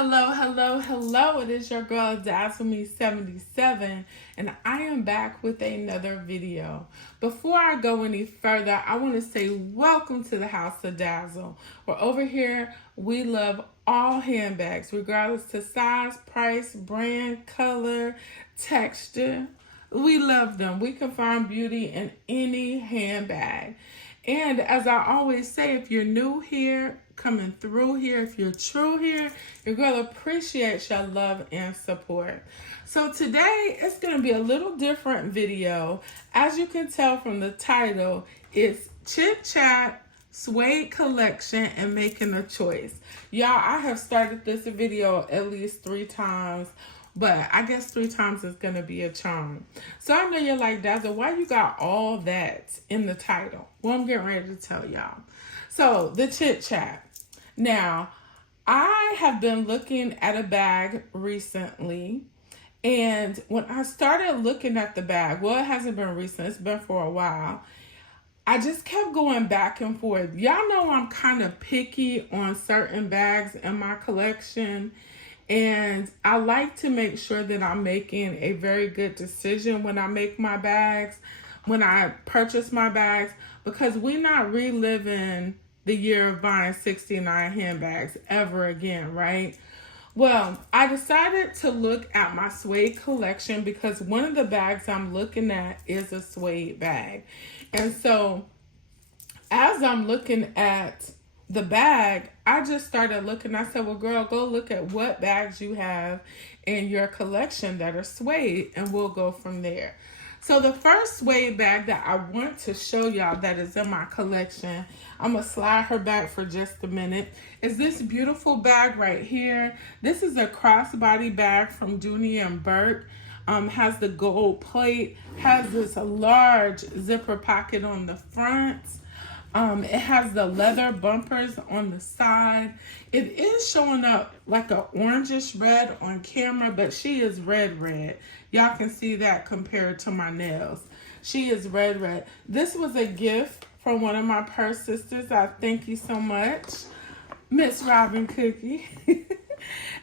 Hello, hello, hello. It is your girl Dazzle Me 77 and I am back with another video. Before I go any further, I want to say welcome to the House of Dazzle. Where over here we love all handbags, regardless to size, price, brand, color, texture. We love them. We can find beauty in any handbag. And as I always say, if you're new here, coming through here, if you're true here, you're going to appreciate your love and support. So today, it's going to be a little different video. As you can tell from the title, it's Chit Chat, Suede Collection, and Making a Choice. Y'all, I have started this video at least 3 times. But I guess 3 times is going to be a charm. So I know you're like, Dazzle, why you got all that in the title? Well, I'm getting ready to tell y'all. So the Chit Chat. Now, I have been looking at a bag recently. And when I started looking at the bag, well, it hasn't been recent. It's been for a while. I just kept going back and forth. Y'all know I'm kind of picky on certain bags in my collection. And I like to make sure that I'm making a very good decision when I make my bags, when I purchase my bags, because we're not reliving the year of buying 69 handbags ever again, right? Well, I decided to look at my suede collection because one of the bags I'm looking at is a suede bag. And so as I'm looking at the bag, I just started looking. I said, well, girl, go look at what bags you have in your collection that are suede, and we'll go from there. So the first suede bag that I want to show y'all that is in my collection, I'm going to slide her back for just a minute, is this beautiful bag right here. This is a crossbody bag from Dooney Bourke. Has the gold plate, has this large zipper pocket on the front. It has the leather bumpers on the side. It is showing up like an orangish red on camera, but she is red. Y'all can see that compared to my nails. She is red. This was a gift from one of my purse sisters. I thank you so much, Miss Robin Cookie.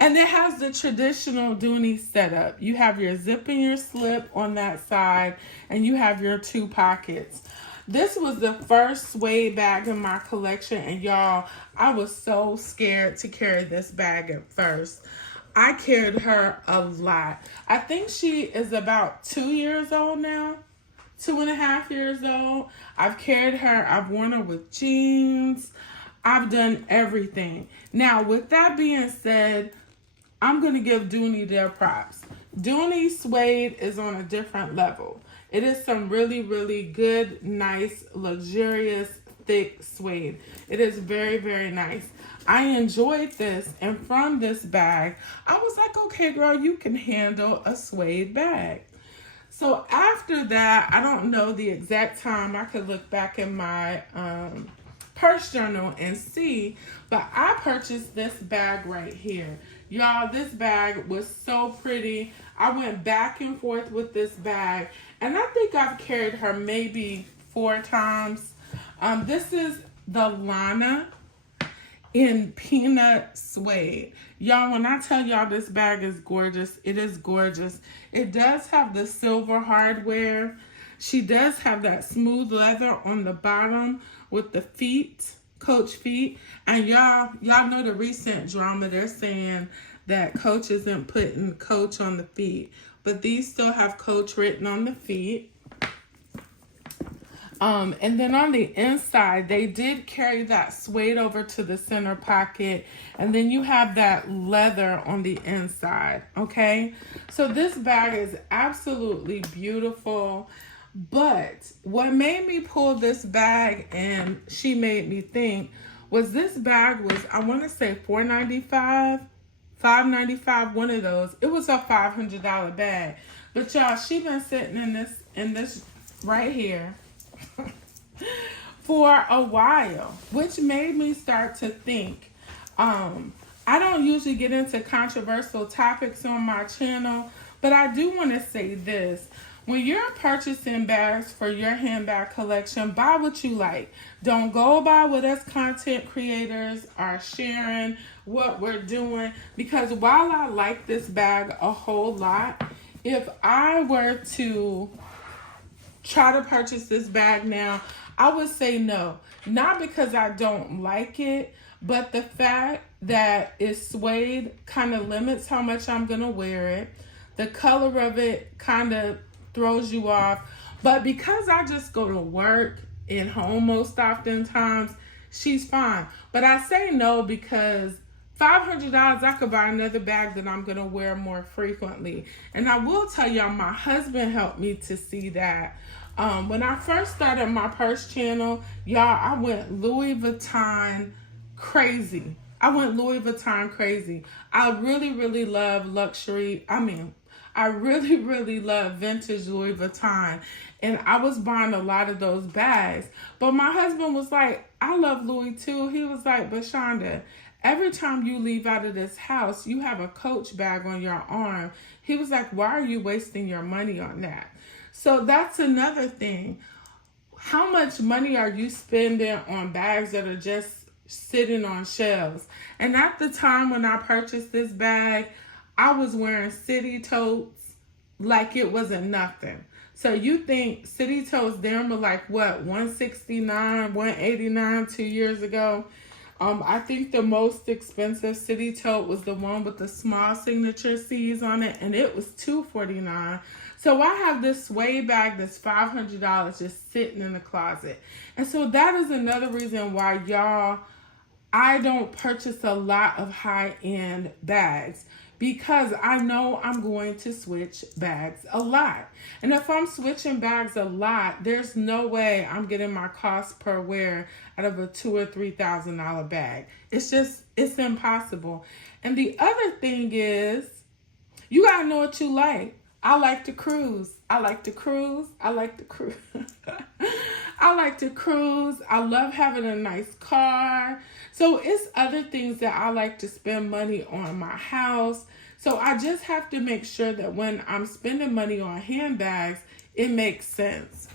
And it has the traditional Dooney setup. You have your zip and your slip on that side, and you have your 2 pockets. This was the first suede bag in my collection, and y'all, I was so scared to carry this bag at first. I carried her a lot. I think she is about 2 years old now, 2.5 years old. I've carried her, I've worn her with jeans. I've done everything. Now, with that being said, I'm going to give Dooney their props. Dooney suede is on a different level. It is some really good, nice, luxurious, thick suede. It is very nice. I enjoyed this, and from this bag, I was like, okay, girl, you can handle a suede bag. So after that, I don't know the exact time. I could look back in my purse journal and see, but I purchased this bag right here. Y'all, this bag was so pretty. I went back and forth with this bag, and I think I've carried her maybe 4 times. This is the Lana in peanut suede. Y'all, when I tell y'all this bag is gorgeous, it is gorgeous. It does have the silver hardware. She does have that smooth leather on the bottom with the feet, Coach feet. And y'all know the recent drama. They're saying that Coach isn't putting Coach on the feet, but these still have Coach written on the feet. And then on the inside, they did carry that suede over to the center pocket. And then you have that leather on the inside, okay? So this bag is absolutely beautiful. But what made me pull this bag, and she made me think, was this bag was, I want to say $4.95, $5.95, one of those. It was a $500 bag. But y'all, she been sitting in this right here for a while, which made me start to think. I don't usually get into controversial topics on my channel, but I do want to say this. When you're purchasing bags for your handbag collection, buy what you like. Don't go by what us content creators are sharing, what we're doing. Because while I like this bag a whole lot, if I were to try to purchase this bag now, I would say no. Not because I don't like it, but the fact that it's suede kind of limits how much I'm going to wear it. The color of it kind of throws you off. But because I just go to work and home most oftentimes, she's fine. But I say no because $500, I could buy another bag that I'm going to wear more frequently. And I will tell y'all, my husband helped me to see that. When I first started my purse channel, y'all, I went Louis Vuitton crazy. I really, really love luxury. I really, really love vintage Louis Vuitton. And I was buying a lot of those bags. But my husband was like, I love Louis too. He was like, but Shonda, every time you leave out of this house, you have a Coach bag on your arm. He was like, why are you wasting your money on that? So that's another thing. How much money are you spending on bags that are just sitting on shelves? And at the time when I purchased this bag, I was wearing city totes like it wasn't nothing. So you think city totes then were like what, $169, $189 2 years ago? I think the most expensive city tote was the one with the small signature C's on it, and it was $249. So I have this suede bag that's $500 just sitting in the closet. And so that is another reason why, y'all, I don't purchase a lot of high-end bags, because I know I'm going to switch bags a lot. And if I'm switching bags a lot, there's no way I'm getting my cost per wear out of a $2,000 or $3,000 bag. It's impossible. And the other thing is, you gotta know what you like. I like to cruise. I like to cruise. I love having a nice car. So it's other things that I like to spend money on my house. So I just have to make sure that when I'm spending money on handbags, it makes sense.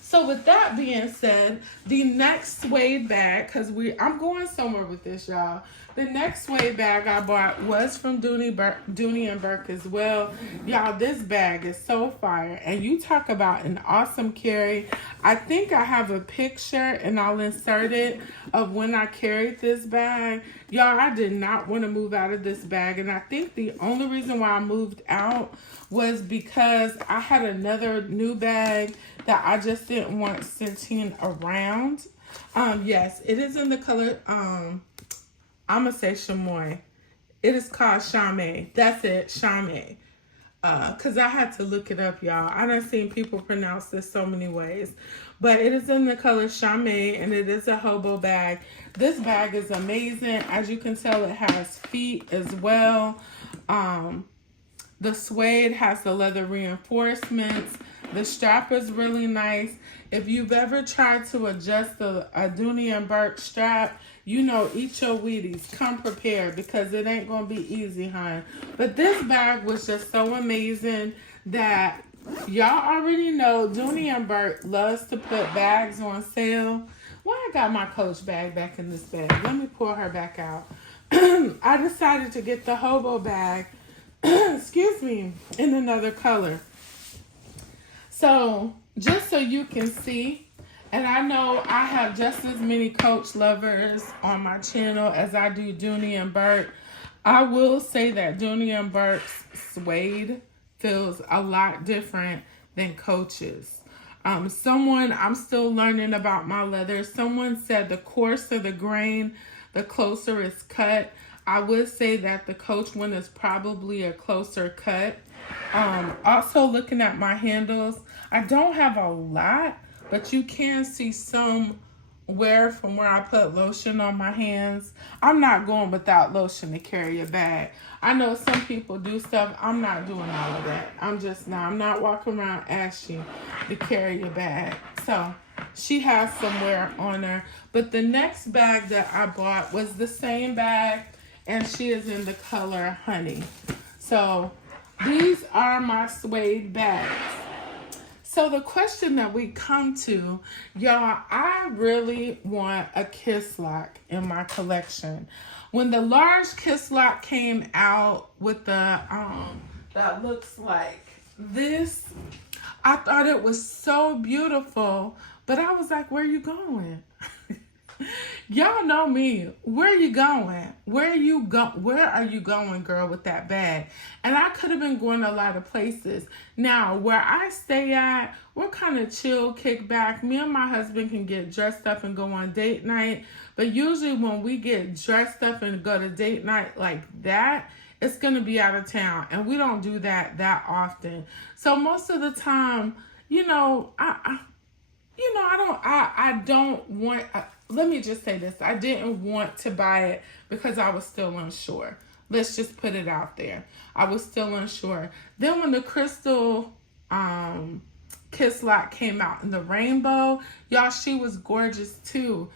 So with that being said, the next suede bag, because I'm going somewhere with this, y'all. The next suede bag I bought was from Dooney Bourke as well. Y'all, this bag is so fire. And you talk about an awesome carry. I think I have a picture, and I'll insert it, of when I carried this bag. Y'all, I did not want to move out of this bag. And I think the only reason why I moved out was because I had another new bag that I just didn't want sitting around. Yes, it is in the color, I'm going to say chamois. It is called Chame. That's it, Chame. Because I had to look it up, y'all. I done seen people pronounce this so many ways. But it is in the color Chame, and it is a hobo bag. This bag is amazing. As you can tell, it has feet as well. The suede has the leather reinforcements. The strap is really nice. If you've ever tried to adjust a Dooney Bourke strap, you know, eat your Wheaties. Come prepared, because it ain't going to be easy, hon. But this bag was just so amazing that y'all already know Dooney Bourke loves to put bags on sale. Why I got my Coach bag back in this bag? Let me pull her back out. I decided to get the hobo bag, excuse me, in another color. So, just so you can see, and I know I have just as many Coach lovers on my channel as I do Dooney Bourke. I will say that Dooney Bourke's suede feels a lot different than Coach's. I'm still learning about my leather. Someone said the coarser the grain, the closer it's cut. I would say that the Coach one is probably a closer cut. Also looking at my handles, I don't have a lot, but you can see some wear from where I put lotion on my hands. I'm not going without lotion to carry a bag. I know some people do stuff. I'm not doing all of that. I'm not walking around ashy to carry a bag. So she has some wear on her. But the next bag that I bought was the same bag, and she is in the color honey. So these are my suede bags. So the question that we come to, y'all, I really want a kiss lock in my collection. When the large kiss lock came out with the that looks like this, I thought it was so beautiful, but I was like, where are you going? Y'all know me. Where are you going? Where are you going, girl, with that bag? And I could have been going a lot of places. Now, where I stay at, we're kind of chill, kick back. Me and my husband can get dressed up and go on date night. But usually when we get dressed up and go to date night like that, it's going to be out of town. And we don't do that often. So most of the time, I don't want, let me just say this. I didn't want to buy it because I was still unsure. Let's just put it out there. I was still unsure. Then when the crystal kiss lock came out in the rainbow, y'all, she was gorgeous too.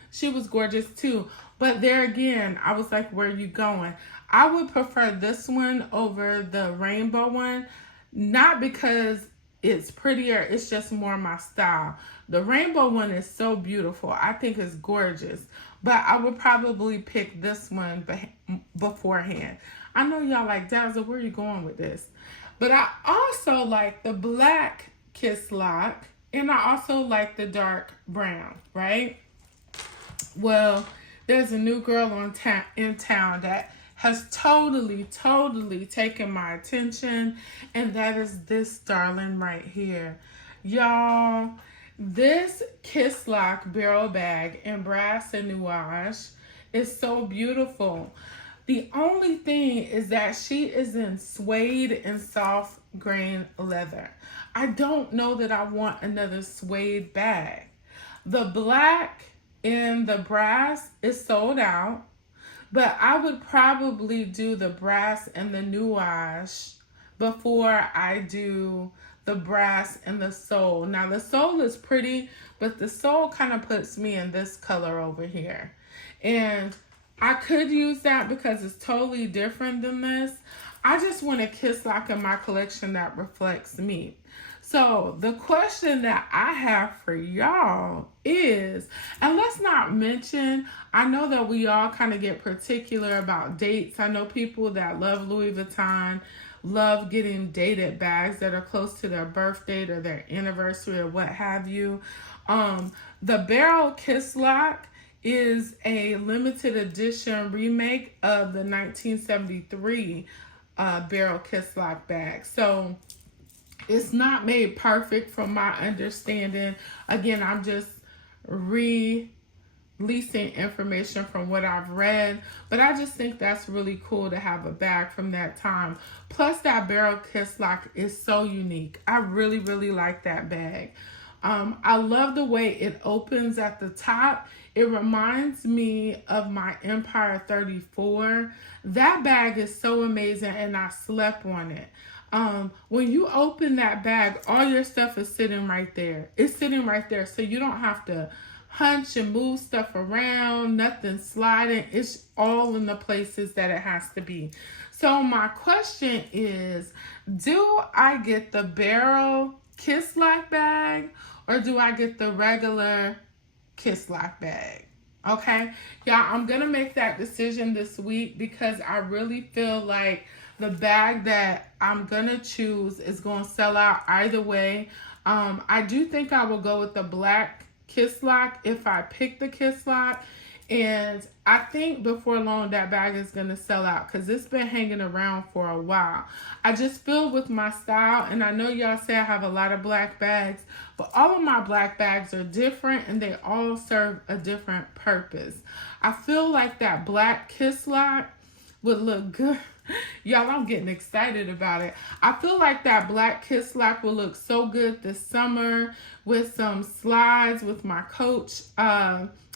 But there again, I was like, where are you going? I would prefer this one over the rainbow one, not because it's prettier, it's just more my style. The rainbow one is so beautiful. I think it's gorgeous. But I would probably pick this one beforehand. I know y'all like, Dazzle, where are you going with this? But I also like the black kiss lock. And I also like the dark brown, right? Well, there's a new girl in town that has totally taken my attention, and that is this darling right here. Y'all, this kiss lock barrel bag in brass and nuage is so beautiful. The only thing is that she is in suede and soft grain leather. I don't know that I want another suede bag. The black and the brass is sold out. But I would probably do the brass and the nuage before I do the brass and the sole. Now the sole is pretty, but the sole kind of puts me in this color over here. And I could use that because it's totally different than this. I just want a kiss lock in my collection that reflects me. So the question that I have for y'all is, and let's not mention, I know that we all kind of get particular about dates. I know people that love Louis Vuitton, love getting dated bags that are close to their birth date or their anniversary or what have you. The Barrel Kiss Lock is a limited edition remake of the 1973 Barrel Kiss Lock bag. So it's not made perfect from my understanding. Again, I'm just releasing information from what I've read, but I just think that's really cool to have a bag from that time. Plus, that barrel kiss lock is so unique. I really like that bag. I love the way it opens at the top. It reminds me of my Empire 34. That bag is so amazing, and I slept on it. When you open that bag, all your stuff is sitting right there. It's sitting right there, so you don't have to hunch and move stuff around, nothing sliding. It's all in the places that it has to be. So my question is, do I get the Barrel Kiss Lock bag or do I get the regular Kiss Lock bag? Okay, y'all, I'm gonna make that decision this week because I really feel like the bag that I'm gonna choose is gonna sell out either way. I do think I will go with the black Kiss Lock if I pick the Kiss Lock. And I think before long that bag is going to sell out because it's been hanging around for a while. I just feel with my style, and I know y'all say I have a lot of black bags, but all of my black bags are different and they all serve a different purpose. I feel like that black Kiss Lock would look good. Y'all, I'm getting excited about it. I feel like that black Kiss Lock will look so good this summer with some slides with my Coach,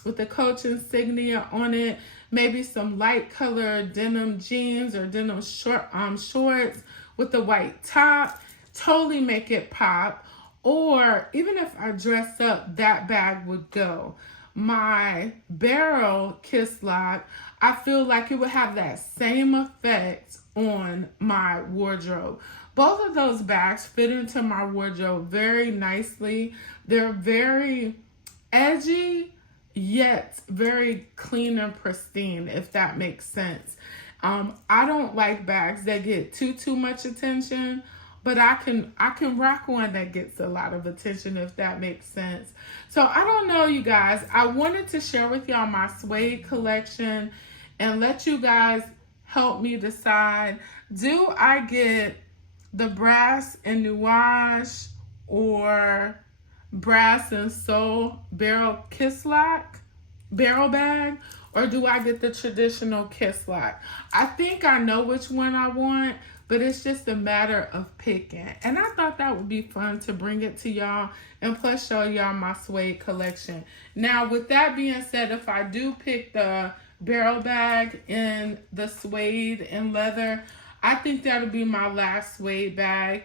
with the Coach insignia on it. Maybe some light colored denim jeans or denim shorts with the white top. Totally make it pop. Or even if I dress up, that bag would go. my barrel kiss lock, I feel like it would have that same effect on my wardrobe. Both of those bags fit into my wardrobe very nicely. They're very edgy, yet very clean and pristine, if that makes sense. I don't like bags that get too much attention, but I can rock one that gets a lot of attention, if that makes sense. So I don't know, you guys. I wanted to share with y'all my Suede collection and let you guys help me decide, do I get the brass and nuage or brass and soul barrel kiss lock, barrel bag, or do I get the traditional kiss lock? I think I know which one I want, but it's just a matter of picking. And I thought that would be fun to bring it to y'all and plus show y'all my Suede collection. Now, with that being said, if I do pick the barrel bag in the suede and leather, I think that'll be my last Suede bag.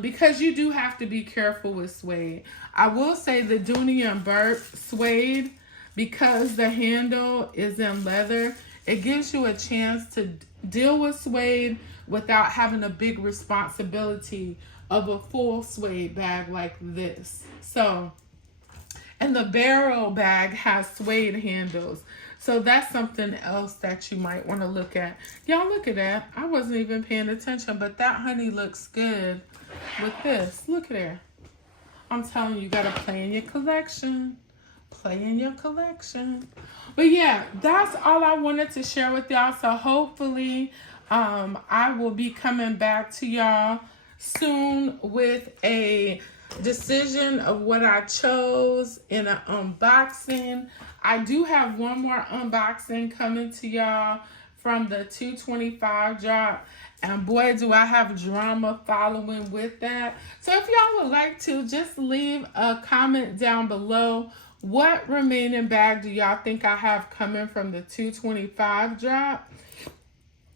Because you do have to be careful with suede. I will say the Dooney Bourke suede, because the handle is in leather, it gives you a chance to deal with suede without having a big responsibility of a full suede bag like this. So, and the barrel bag has suede handles. So that's something else that you might want to look at. Y'all, look at that. I wasn't even paying attention, but that honey looks good with this. Look at her. I'm telling you, you got to play in your collection. Play in your collection. But yeah, that's all I wanted to share with y'all. So hopefully I will be coming back to y'all soon with a decision of what I chose in an unboxing. I do have one more unboxing coming to y'all from the 225 drop. And boy, do I have drama following with that. So if y'all would like to, just leave a comment down below. What remaining bag do y'all think I have coming from the 225 drop?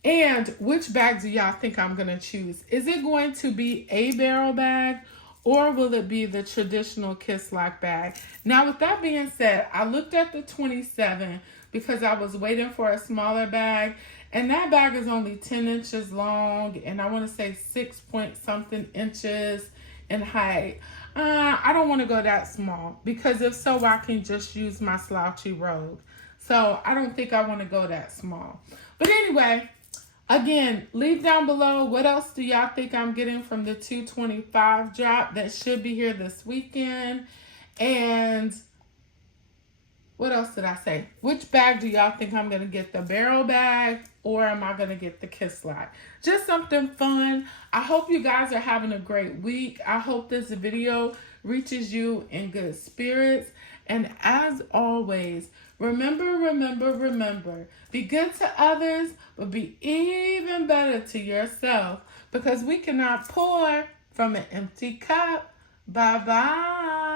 And which bag do y'all think I'm going to choose? Is it going to be a barrel bag, or will it be the traditional kiss lock bag? Now, with that being said, I looked at the 27 because I was waiting for a smaller bag. And that bag is only 10 inches long, and I want to say 6 point something inches in height. I don't want to go that small, because if so, I can just use my slouchy robe. So I don't think I want to go that small. But anyway, again, leave down below what else do y'all think I'm getting from the 225 drop that should be here this weekend. And what else did I say? Which bag do y'all think I'm going to get? The barrel bag, or am I going to get the kiss lock? Just something fun. I hope you guys are having a great week. I hope this video reaches you in good spirits. And as always, remember, be good to others, but be even better to yourself, because we cannot pour from an empty cup. Bye-bye.